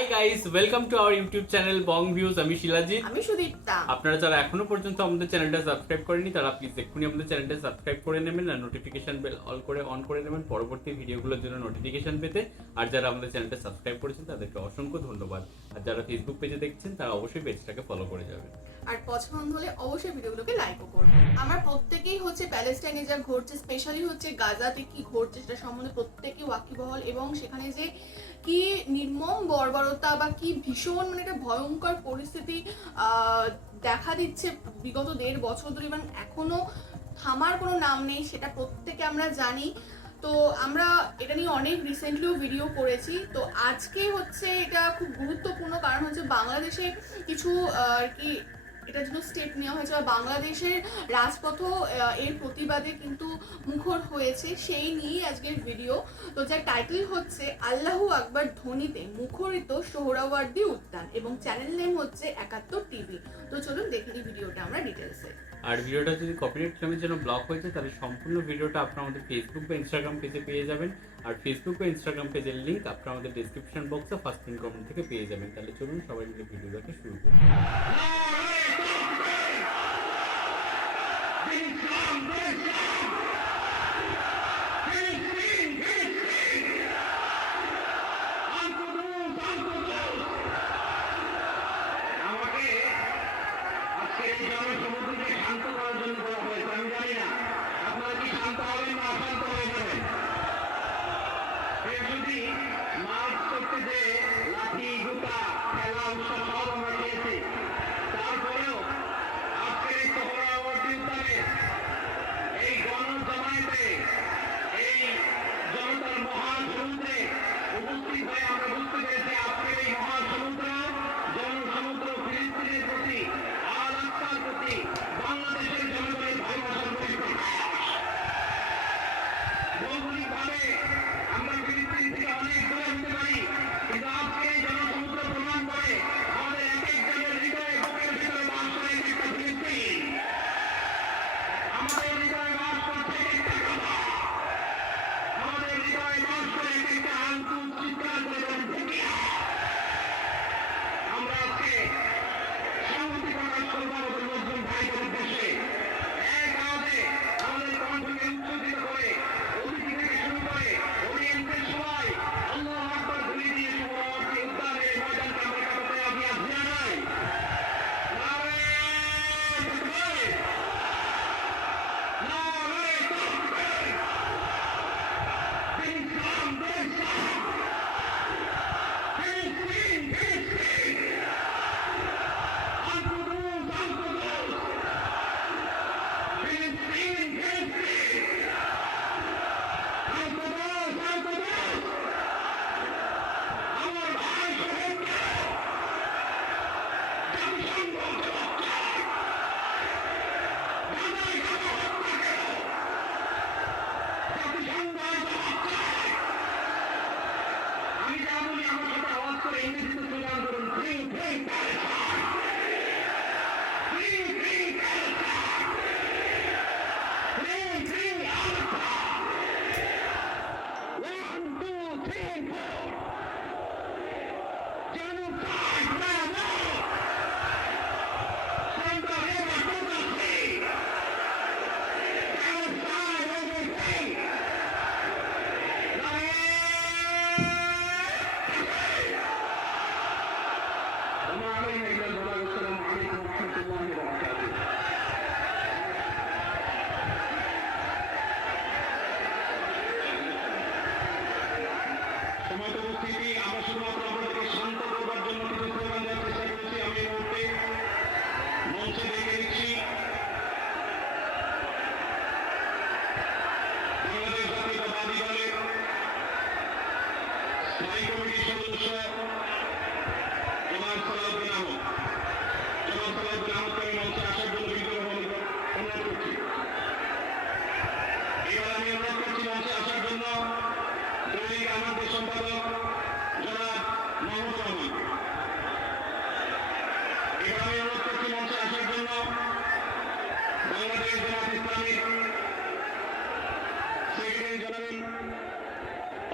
Hi guys, welcome to our YouTube channel Bong views. আমি শিলাজিৎ। আমি সুদীপ্তা। আপনারা যারা এখনো পর্যন্ত আমাদের চ্যানেলটা সাবস্ক্রাইব করেনি তারা প্লিজ এক্ষুনি আমাদের চ্যানেলটা সাবস্ক্রাইব করে নেবেন আর নোটিফিকেশন বেল অন করে নেবেন পরবর্তী ভিডিওগুলোর জন্য নোটিফিকেশন পেতে। আর যারা আমাদের চ্যানেলটা সাবস্ক্রাইব করেছেন তাদেরকে অসংখ্য ধন্যবাদ। আর যারা ফেসবুক পেজে দেখছেন তারা অবশ্যই পেজটাকে ফলো করে যাবেন। আর পছন্দ হলে অবশ্যই ভিডিওগুলোকে লাইকও করুন। আমরা প্রত্যেকেই হচ্ছে প্যালেস্টাইনে যা ঘটছে, স্পেশালি হচ্ছে গাজাতে কি ঘটছে সেটা সম্বন্ধে প্রত্যেকেই ওয়াকিবহাল, এবং সেখানে যে কি নির্মম বর্বরতা বা কি ভীষণ একটা ভয়ঙ্কর পরিস্থিতি দেখা দিচ্ছে বিগত 1.5 বছর ধরে, এবং এখনো থামার কোনো নাম নেই, সেটা প্রত্যেকে আমরা জানি। তো আমরা এটা নিয়ে অনেক রিসেন্টলিও ভিডিও করেছি। তো আজকে হচ্ছে এটা খুব গুরুত্বপূর্ণ, কারণ হচ্ছে বাংলাদেশে কিছু আর কি এটার জন্য স্টেপ নেওয়া হয়েছে, বা বাংলাদেশের রাজপথও এর প্রতিবাদে কিন্তু মুখর হয়েছে, সেই নিয়েই আজকের ভিডিও। তো যার টাইটেল হচ্ছে আল্লাহু আকবার ধ্বনিতে মুখরিত সোহরাওয়ার্দী উদ্যান, এবং চ্যানেল নেম হচ্ছে 71 টিভি। তো চলুন দেখে নিই ভিডিওটা আমরা ডিটেলসে। আর ভিডিওটা যদি কপিরাইট ক্লেমের জন্য ব্লক হয়েছে তাহলে সম্পূর্ণ ভিডিওটা আপনারা আমাদের ফেসবুক বা ইনস্টাগ্রাম পেজে পেয়ে যাবেন। আর ফেসবুক বা ইনস্টাগ্রাম পেজের লিঙ্ক আপনারা আমাদের ডেসক্রিপশন বক্সে ফার্স্ট পিন কমেন্ট থেকে পেয়ে যাবেন। তাহলে চলুন সবাই মিলে ভিডিও দেখা শুরু করি।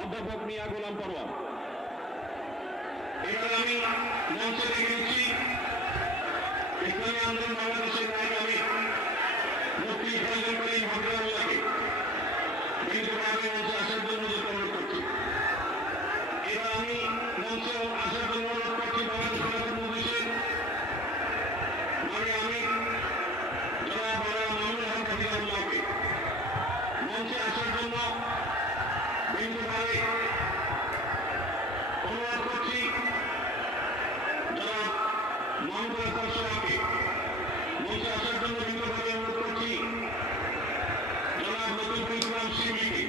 অধ্যাপক মিয়া গোলাম পরোয়ার এবার আমি মঞ্চে ডেকে নিচ্ছি ইসলামী আন্দোলন বাংলাদেশের নায়ক আমি মুফতি ফয়জুল করিম হাফিজাহুল্লাহকে বিনীতভাবে মঞ্চে আসার জন্য অনুরোধ করছি। এবার আমি মঞ্চে আসার জন্য অনুরোধ করছি বাংলাদেশ খেলাফত মজলিসের আমি জনাব মামুনুল হক হাফিজাহুল্লাহকে মঞ্চে আসার জন্য বিনীতভাবে অনুরোধ করছি। জনাব মাহমুদুল হাসান সোহাগকে মঞ্চে আসার জন্য বিনীতভাবে অনুরোধ করছি। জনাব লতিফুল ইসলাম শিবলিকে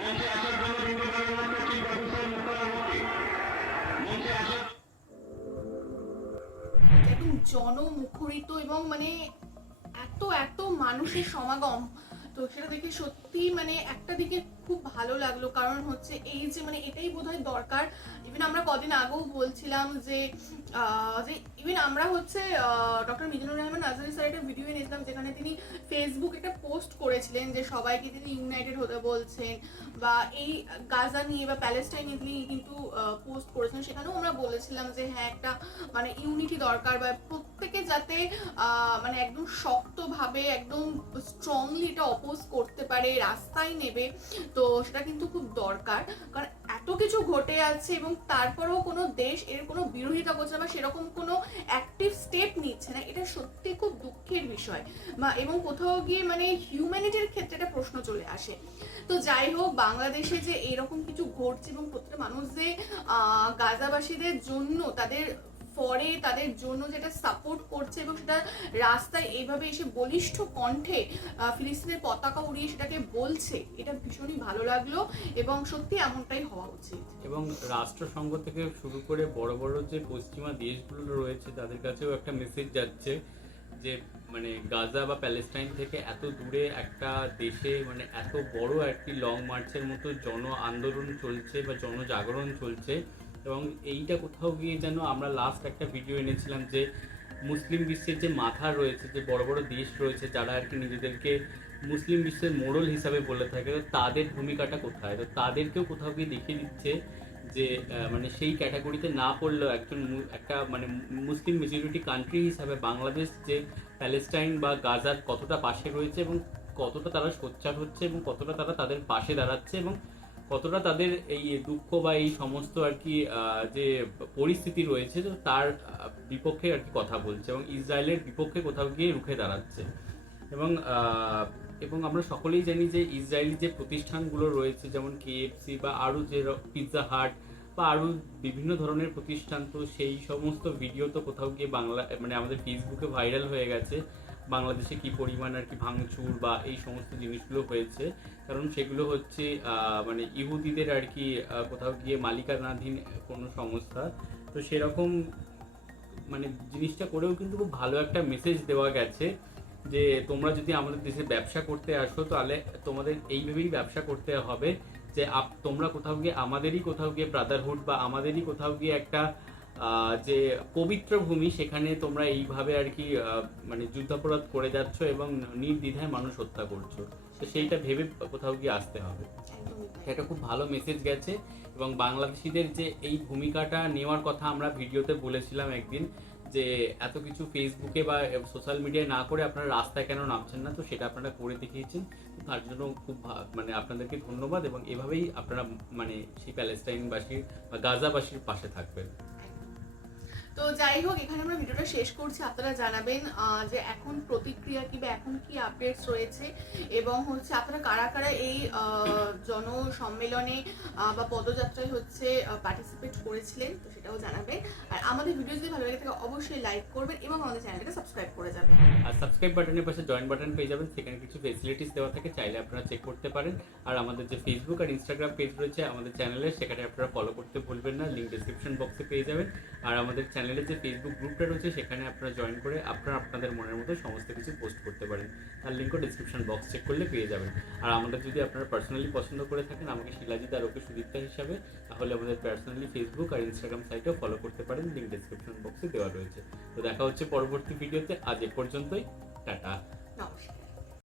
মঞ্চে আসার জন্য বিনীতভাবে অনুরোধ করছি। প্রফেসর মুক্তার আহমদকে মঞ্চে আসার একদম জনমুখরিত এবং মানে এত এত মানুষের সমাগম, তো সেটা দেখে সত্যি মানে একটা দিকে খুব ভালো লাগলো, কারণ হচ্ছে এই যে মানে এটাই বোধহয় দরকার। ইভেন আমরা কদিন আগেও বলছিলাম যে ইভেন আমরা হচ্ছে ডক্টর মিজানুর রহমান আজহারী স্যার একটা ভিডিও এনেছিলাম যেখানে তিনি ফেসবুক একটা পোস্ট করেছিলেন যে সবাইকে তিনি ইউনাইটেড হতে বলছেন, বা এই গাজা নিয়ে বা প্যালেস্টাইন নিয়ে তিনি কিন্তু পোস্ট করেছেন। সেখানেও আমরা বলেছিলাম যে হ্যাঁ একটা মানে ইউনিটি দরকার, বা প্রত্যেকে যাতে মানে একদম শক্তভাবে একদম স্ট্রংলি এটা অপোজ করতে পারে, রাস্তায় নেবে, তো সেটা কিন্তু খুব দরকার। কারণ এত কিছু ঘটে আছে এবং তারপরেও কোনো দেশ এর কোনো বিরোধিতা করছে না বা সেরকম কোনো অ্যাক্টিভ স্টেপ নিচ্ছে না, এটা সত্যি খুব দুঃখের বিষয়। বা এবং কোথাও গিয়ে মানে হিউম্যানিটির ক্ষেত্রে একটা প্রশ্ন চলে আসে। তো যাই হোক, বাংলাদেশে যে এরকম কিছু ঘটছে এবং প্রত্যেকটা মানুষ যে গাজাবাসীদের জন্য তাদের পরে তাদের জন্য যেটা সাপোর্ট করছে এবং সেটা রাস্তায় এইভাবে এসে বলিষ্ঠ কণ্ঠে ফিলিস্তিনের পতাকা উড়িয়ে সেটাকে বলছে, এটা ভীষণই ভালো লাগলো এবং সত্যি এমনটাই হওয়া উচিত। এবং রাষ্ট্রসংঘ থেকে শুরু করে বড় বড় যে পশ্চিমা দেশগুলো রয়েছে তাদের কাছেও একটা মেসেজ যাচ্ছে যে মানে গাজা বা প্যালেস্টাইন থেকে এত দূরে একটা দেশে মানে এত বড় একটি লং মার্চের মতো জন আন্দোলন চলছে বা জনজাগরণ চলছে। এবং এইটা কোথাও গিয়ে যেন আমরা লাস্ট একটা ভিডিও এনেছিলাম যে মুসলিম বিশ্বের যে মাথা রয়েছে, যে বড় বড় দেশ রয়েছে যারা আর কি নিজেদেরকে মুসলিম বিশ্বের মোড়ল হিসাবে বলে থাকে, তো তাদের ভূমিকাটা কোথায়, তো তাদেরকেও কোথাও গিয়ে দেখিয়ে দিচ্ছে যে মানে সেই ক্যাটাগরিতে না পড়লেও একটা মানে মুসলিম মেজরিটি কান্ট্রি হিসাবে বাংলাদেশ যে প্যালেস্টাইন বা গাজার কতটা পাশে রয়েছে এবং কতটা তারা সোচ্চার হচ্ছে এবং কতটা তারা তাদের পাশে দাঁড়াচ্ছে এবং কতটা তাদের এই দুঃখ বা এই সমস্ত আর কি যে পরিস্থিতি রয়েছে তো তার বিপক্ষে আর কি কথা বলছে এবং ইসরায়েলের বিপক্ষে কোথাও গিয়ে রুখে দাঁড়াচ্ছে। এবং এবং আমরা সকলেই জানি যে ইসরায়েলি যে প্রতিষ্ঠানগুলো রয়েছে যেমন KFC বা আরও যে পিৎজা হাট বা আরও বিভিন্ন ধরনের প্রতিষ্ঠান, তো সেই সমস্ত ভিডিও তো কোথাও গিয়ে বাংলা মানে আমাদের ফেসবুকে ভাইরাল হয়ে গেছে বাংলাদেশে কি পরিমাণ আর কি ভাঙচুর বা এই সমস্ত জিনিসগুলো হয়েছে, কারণ সেগুলো হচ্ছে মানে ইহুদিদের আর কি কোথাও গিয়ে মালিকানাধীন কোনো সংস্থা। তো সেরকম মানে জিনিসটা করেও কিন্তু খুব ভালো একটা মেসেজ দেওয়া গেছে যে তোমরা যদি আমাদের দেশে ব্যবসা করতে আসো তাহলে তোমাদের এইভাবেই ব্যবসা করতে হবে যে তোমরা কোথাও গিয়ে আমাদেরই কোথাও গিয়ে ব্রাদারহুড বা আমাদেরই কোথাও গিয়ে একটা যে পবিত্র ভূমি সেখানে তোমরা এইভাবে আর কি মানে যুদ্ধাপরাধ করে যাচ্ছ এবং নির্দ্বিধায় মানুষ হত্যা করছো, তো সেইটা ভেবে কোথাও গিয়ে আসতে হবে। এটা খুব ভালো মেসেজ গেছে এবং বাংলাদেশিদের যে এই ভূমিকাটা নেওয়ার কথা আমরা ভিডিওতে বলেছিলাম একদিন যে এত কিছু ফেসবুকে বা সোশ্যাল মিডিয়ায় না করে আপনারা রাস্তায় কেন নামছেন না, তো সেটা আপনারা করে দেখিয়েছেন, তার জন্য খুব মানে আপনাদেরকে ধন্যবাদ এবং এভাবেই আপনারা মানে সেই প্যালেস্টাইনবাসীর বা গাজাবাসীর পাশে থাকবেন। তো যাই হোক, এখানে আমরা ভিডিওটা শেষ করছি। আপনারা জানাবেন যে এখন প্রতিক্রিয়া কি বা এখন কি আপডেটস রয়েছে এবং হচ্ছে আপনারা কারা কারা এই জনসম্মেলনে বা পদযাত্রায় হচ্ছে পার্টিসিপেট করেছিলেন, তো সেটাও জানাবেন। আর আমাদের ভিডিও যদি ভালো লাগে থাকে অবশ্যই লাইক করবেন এবং আমাদের চ্যানেলটাকে সাবস্ক্রাইব করে যাবেন। আর সাবস্ক্রাইব বাটনের পাশে জয়েন বাটন পেয়ে যাবেন, সেখানে কিছু ফেসিলিটিস দেওয়া থাকে, চাইলে আপনারা চেক করতে পারেন। আর আমাদের যে ফেসবুক আর ইনস্টাগ্রাম পেজ রয়েছে আমাদের চ্যানেলে, সেখানে আপনারা ফলো করতে ভুলবেন না, লিঙ্ক ডেসক্রিপশন বক্সে পেয়ে যাবেন। আর আমাদের চ্যানেলের যে ফেসবুক গ্রুপটা রয়েছে সেখানে আপনারা জয়েন করে আপনারা আপনাদের মনের মতো সমস্ত কিছু পোস্ট করতে পারেন, তার লিঙ্কও ডেসক্রিপশন বক্স চেক করলে পেয়ে যাবেন। আর আমাদের যদি আপনারা পার্সোনালি পছন্দ করে থাকেন আমাকে শিলাজিৎ আর ওকে সুদীপ্তা হিসাবে, তাহলে আমাদের পার্সোনালি ফেসবুক আর ইনস্টাগ্রাম সাইটেও ফলো করতে পারেন, লিঙ্ক ডেসক্রিপশন বক্সে দেওয়া রয়েছে। তো দেখা হচ্ছে পরবর্তী ভিডিওতে, আজ এ পর্যন্তই, টাটা, নমস্কার।